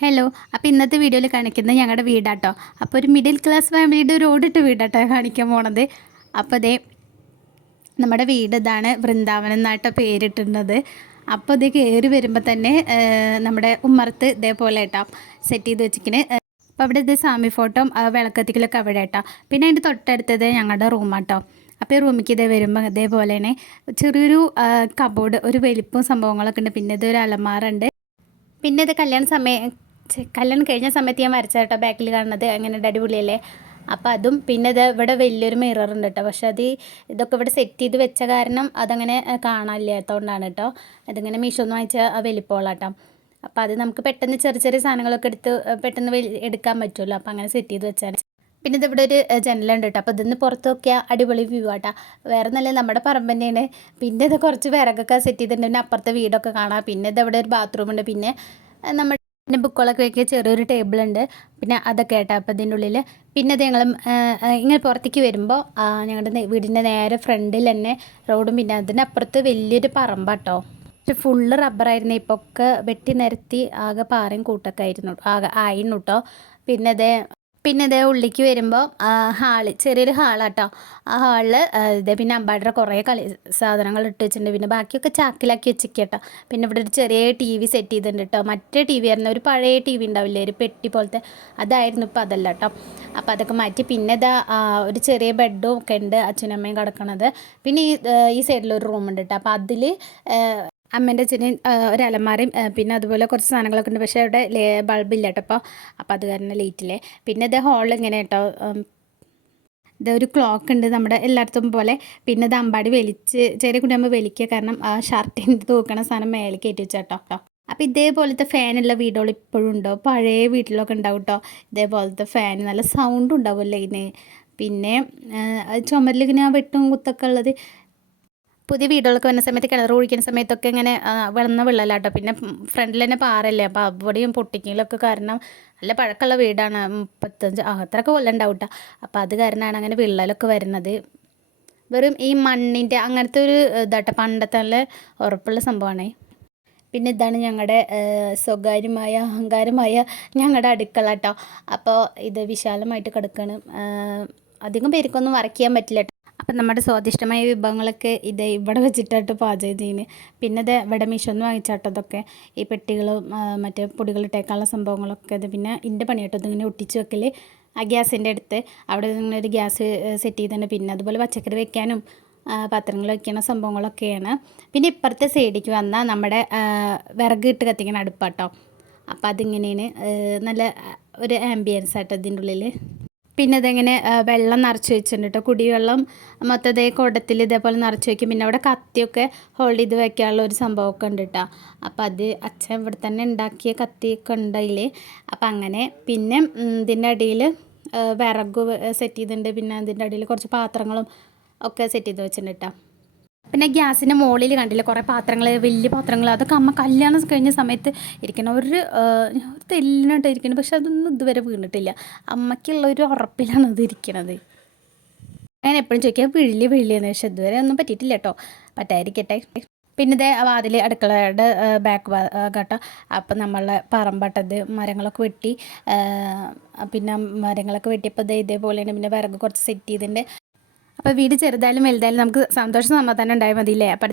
Hello. അപ്പോൾ ഇന്നത്തെ വീഡിയോയിൽ കാണിക്കുന്നത് ഞങ്ങളുടെ വീടാട്ടോ. അപ്പോൾ ഒരു മിഡിൽ ക്ലാസ് ഫാമിലിയുടെ ഒരു ഓടിട്ട് വീടാട്ടോ കാണിക്കാൻ പോണത്. അപ്പോൾ അതേ നമ്മുടെ വീട് ഇതാണ്, വൃന്ദാവനം എന്നാട്ടോ പേരിട്ടുന്നത്. അപ്പോൾ ഇത് കയറി വരുമ്പോൾ തന്നെ നമ്മുടെ ഉമ്മറത്ത് ഇതേപോലെ കേട്ടോ സെറ്റ് ചെയ്ത് വെച്ചിരിക്കുന്നത്. അപ്പോൾ അവിടെ ഇത് സാമി ഫോട്ടോ വിളക്കത്തിക്കലൊക്കെ അവിടെ കേട്ടോ. പിന്നെ അതിൻ്റെ തൊട്ടടുത്തത് ഞങ്ങളുടെ റൂമാട്ടോ. അപ്പോൾ ഈ റൂമിലേക്ക് ഇതേ വരുമ്പോൾ ഇതേപോലെ തന്നെ ചെറിയൊരു കബോർഡ്, ഒരു വലിപ്പവും സംഭവങ്ങളൊക്കെ ഉണ്ട്. പിന്നെ ഇതൊരു അലമാറുണ്ട്. പിന്നെ ഇത് കല്യാണം കഴിഞ്ഞ സമയത്ത് ഞാൻ വരച്ച കേട്ടോ ബാക്കിൽ കാണുന്നത്. അങ്ങനെ അടിപൊളിയല്ലേ. അപ്പോൾ അതും പിന്നെ ഇത് ഇവിടെ വലിയൊരു മിറർ ഉണ്ട് കേട്ടോ. പക്ഷെ ഇതൊക്കെ ഇവിടെ സെറ്റ് ചെയ്ത് വെച്ച കാരണം അതങ്ങനെ കാണാനില്ലാത്തതുകൊണ്ടാണ് കേട്ടോ. അതിങ്ങനെ മീഷോന്ന് വാങ്ങിച്ച വലിപ്പമുള്ളാട്ടോ. അപ്പോൾ അത് നമുക്ക് പെട്ടെന്ന് ചെറിയ ചെറിയ സാധനങ്ങളൊക്കെ എടുത്ത് പെട്ടെന്ന് എടുക്കാൻ പറ്റുമല്ലോ. അപ്പോൾ അങ്ങനെ സെറ്റ് ചെയ്ത് വെച്ചാണ്. പിന്നെ ഇതിവിടെ ഒരു ജനലുണ്ട് കേട്ടോ. അപ്പോൾ ഇതിന്ന് പുറത്ത് നോക്കിയാൽ അടിപൊളി വ്യൂ ആട്ടോ. വേറെ നല്ല നമ്മുടെ പറമ്പ് തന്നെയാണ്. പിന്നെ ഇത് കുറച്ച് വിറകൊക്കെ സെറ്റ് ചെയ്തിട്ടുണ്ട്. പിന്നെ അപ്പുറത്തെ വീടൊക്കെ കാണാം. പിന്നെ ഇതവിടെ ഒരു ബാത്റൂം ഉണ്ട്. പിന്നെ നമ്മുടെ ബുക്കുകളൊക്കെ വയ്ക്കുക ചെറിയൊരു ടേബിളുണ്ട്. പിന്നെ അതൊക്കെ കേട്ടോ. അപ്പോൾ ഇതിൻ്റെ ഉള്ളിൽ പിന്നെ അത് ഞങ്ങൾ ഇങ്ങനെ പുറത്തേക്ക് വരുമ്പോൾ ഞങ്ങളുടെ വീടിൻ്റെ നേരെ ഫ്രണ്ടിൽ തന്നെ റോഡും പിന്നെ അതിനപ്പുറത്ത് വലിയൊരു പറമ്പാട്ടോ. പക്ഷെ ഫുള്ള് റബ്ബറായിരുന്നു. ഇപ്പോൾ ഒക്കെ വെട്ടി നിരത്തി ആകെ പാറയും കൂട്ടൊക്കെ ആയിരുന്നു ആയിരുന്നു കേട്ടോ. പിന്നെ ഇതേ ഉള്ളിലേക്ക് വരുമ്പോൾ ചെറിയൊരു ഹാളാട്ടോ. ആ ഹാളിൽ പിന്നെ അമ്പാടിയുടെ കുറേ സാധനങ്ങൾ ഇട്ട് വെച്ചിട്ടുണ്ട്. പിന്നെ ബാക്കിയൊക്കെ ചാക്കിലാക്കി വെച്ചിരിക്കട്ടോ. പിന്നെ ഇവിടെ ഒരു ചെറിയ ടി വി സെറ്റ് ചെയ്തിട്ടുണ്ട് കേട്ടോ. മറ്റേ ടി വി ആയിരുന്നു, ഒരു പഴയ ടി വി ഉണ്ടാവില്ലേ, ഒരു പെട്ടി പോലത്തെ, അതായിരുന്നു. ഇപ്പോൾ അതല്ല കേട്ടോ. അപ്പോൾ അതൊക്കെ മാറ്റി. പിന്നെ ഒരു ചെറിയ ബെഡും ഒക്കെ ഉണ്ട് അച്ഛനമ്മയും കിടക്കണത്. പിന്നെ ഈ സൈഡിലൊരു റൂമുണ്ട് കേട്ടോ. അപ്പോൾ അതിൽ അമ്മേൻ്റെ അച്ഛന് ഒരു അലമാരയും പിന്നെ അതുപോലെ കുറച്ച് സാധനങ്ങളൊക്കെ ഉണ്ട്. പക്ഷേ അവിടെ ബൾബില്ല കേട്ടോ. അപ്പോൾ അത് കാരണം ലേറ്റില്ലേ. പിന്നെ ഇത് ഹോളിൽ ഇങ്ങനെ കേട്ടോ ഇതൊരു ക്ലോക്ക് ഉണ്ട് നമ്മുടെ എല്ലായിടത്തും പോലെ. പിന്നെ ഇത് അമ്പാടി ചെറിയ കുട്ടിയാകുമ്പോൾ വലിക്കുക, കാരണം ആ ഷർട്ടിൻ്റെ തൂക്കണ സാധനം മേലെ കയറ്റി വെച്ചാട്ടോ. അപ്പോൾ ഇതേപോലത്തെ ഫാനുള്ള വീടുകൾ ഇപ്പോഴും ഉണ്ടോ? പഴയ വീട്ടിലൊക്കെ ഉണ്ടാവും കേട്ടോ ഇതേപോലത്തെ ഫാൻ. നല്ല സൗണ്ട് ഉണ്ടാവുമല്ലോ ഇതിന്. പിന്നെ ചുമരിലിങ്ങനെ ആ വെട്ടും കുത്തൊക്കെ ഉള്ളത്. പുതിയ വീടുകളൊക്കെ വരുന്ന സമയത്ത് കിണർ ഒഴിക്കുന്ന സമയത്തൊക്കെ ഇങ്ങനെ വെള്ളം വെള്ളമല്ലാട്ടോ. പിന്നെ ഫ്രണ്ടിൽ തന്നെ പാറല്ലേ. അപ്പോൾ അവിടെയും പൊട്ടിക്കലൊക്കെ കാരണം നല്ല പഴക്കമുള്ള വീടാണ്. 35 അത്രയൊക്കെ കൊല്ലം ഉണ്ടാവും കേട്ടോ. അപ്പോൾ അത് കാരണമാണ് അങ്ങനെ വിള്ളലൊക്കെ വരുന്നത്. വെറും ഈ മണ്ണിൻ്റെ അങ്ങനത്തെ ഒരു ഇതാട്ടോ, പണ്ടത്തെ നല്ല ഉറപ്പുള്ള സംഭവമാണ്. പിന്നെ ഇതാണ് ഞങ്ങളുടെ സ്വകാര്യമായ അഹങ്കാരമായ ഞങ്ങളുടെ അടുക്കള കേട്ടോ. അപ്പോൾ ഇത് വിശാലമായിട്ട് കിടക്കണം. അധികം പേർക്കൊന്നും വർക്ക് ചെയ്യാൻ പറ്റില്ല കേട്ടോ. അപ്പം നമ്മുടെ സ്വാദിഷ്ടമായ വിഭവങ്ങളൊക്കെ ഇവിടെ വെച്ചിട്ടായിട്ട് പാചകം ചെയ്യുന്നത്. പിന്നെ ഇവിടെ മീഷോന്ന് വാങ്ങിച്ചാട്ടോ അതൊക്കെ. ഈ പെട്ടികളും മറ്റേ പൊടികളിട്ടേക്കാനുള്ള സംഭവങ്ങളൊക്കെ പിന്നെ എൻ്റെ പണിയാട്ടോ ഇതിങ്ങനെ ഒട്ടിച്ച് വെക്കൽ. ആ ഗ്യാസിൻ്റെ അടുത്ത് അവിടെ ഇങ്ങനെ ഒരു ഗ്യാസ് സെറ്റ് ചെയ്തിട്ടുണ്ട്. പിന്നെ അതുപോലെ പച്ചക്കറി വെക്കാനും പാത്രങ്ങൾ വയ്ക്കുന്ന സംഭവങ്ങളൊക്കെയാണ്. പിന്നെ ഇപ്പുറത്തെ സൈഡിലേക്ക് വന്നാൽ നമ്മുടെ വിറക് ഇട്ട് കത്തിക്കുന്ന അടുപ്പാട്ടോ. അപ്പോൾ അതിങ്ങനെയാണ് നല്ല ഒരു ആംബിയൻസ് ആട്ടോ ഇതിൻ്റെ ഉള്ളിൽ. പിന്നെ ഇതെങ്ങനെ വെള്ളം നിറച്ച് വെച്ചിട്ടുണ്ട് കേട്ടോ. കുടിവെള്ളം മൊത്തം കുടത്തിൽ ഇതേപോലെ നിറച്ച് വയ്ക്കും. പിന്നെ അവിടെ കത്തിയൊക്കെ ഹോൾഡ് ചെയ്ത് വയ്ക്കാനുള്ള ഒരു സംഭവമൊക്കെ ഉണ്ട് കേട്ടോ. അപ്പോൾ അത് അച്ഛൻ ഇവിടെ തന്നെ ഉണ്ടാക്കിയ കത്തിയൊക്കെ ഉണ്ട് അതിൽ. അപ്പോൾ അങ്ങനെ പിന്നെ ഇതിൻ്റെ അടിയിൽ വിറക് സെറ്റ് ചെയ്തിട്ടുണ്ട്. പിന്നെ അതിൻ്റെ അടിയിൽ കുറച്ച് പാത്രങ്ങളും ഒക്കെ സെറ്റ് ചെയ്ത് വെച്ചിട്ടുണ്ട് കേട്ടോ. പിന്നെ ഗ്യാസിൻ്റെ മുകളിൽ കണ്ടില്ല കുറേ പാത്രങ്ങൾ, വലിയ പാത്രങ്ങൾ. അതൊക്കെ അമ്മ കല്യാണം കഴിഞ്ഞ സമയത്ത് ഇരിക്കണം. ഒരു തെല്ലിനായിട്ട് ഇരിക്കണം. പക്ഷെ അതൊന്നും ഇതുവരെ വീണിട്ടില്ല. അമ്മയ്ക്കുള്ള ഒരു ഉറപ്പിലാണ് അത് ഇരിക്കണത്. ഞാൻ എപ്പോഴും ചോദിക്കാം വിഴിലെന്ന്. പക്ഷെ ഇതുവരെ ഒന്നും പറ്റിയിട്ടില്ല കേട്ടോ. പറ്റായിരിക്കട്ടെ. പിന്നെ വാതിൽ അടുക്കളയുടെ ബാക്ക് ഭാഗട്ടോ. അപ്പം നമ്മളെ പറമ്പട്ടത് മരങ്ങളൊക്കെ വെട്ടി. പിന്നെ മരങ്ങളൊക്കെ വെട്ടിയപ്പോൾ ഇതേപോലെ തന്നെ പിന്നെ വിറക് കുറച്ച് സെറ്റ് ചെയ്തിട്ടുണ്ട്. അപ്പോൾ വീട് ചെറുതായാലും വലുതായാലും നമുക്ക് സന്തോഷം സമാധാനം ഉണ്ടായാൽ മതിയില്ലേ. അപ്പം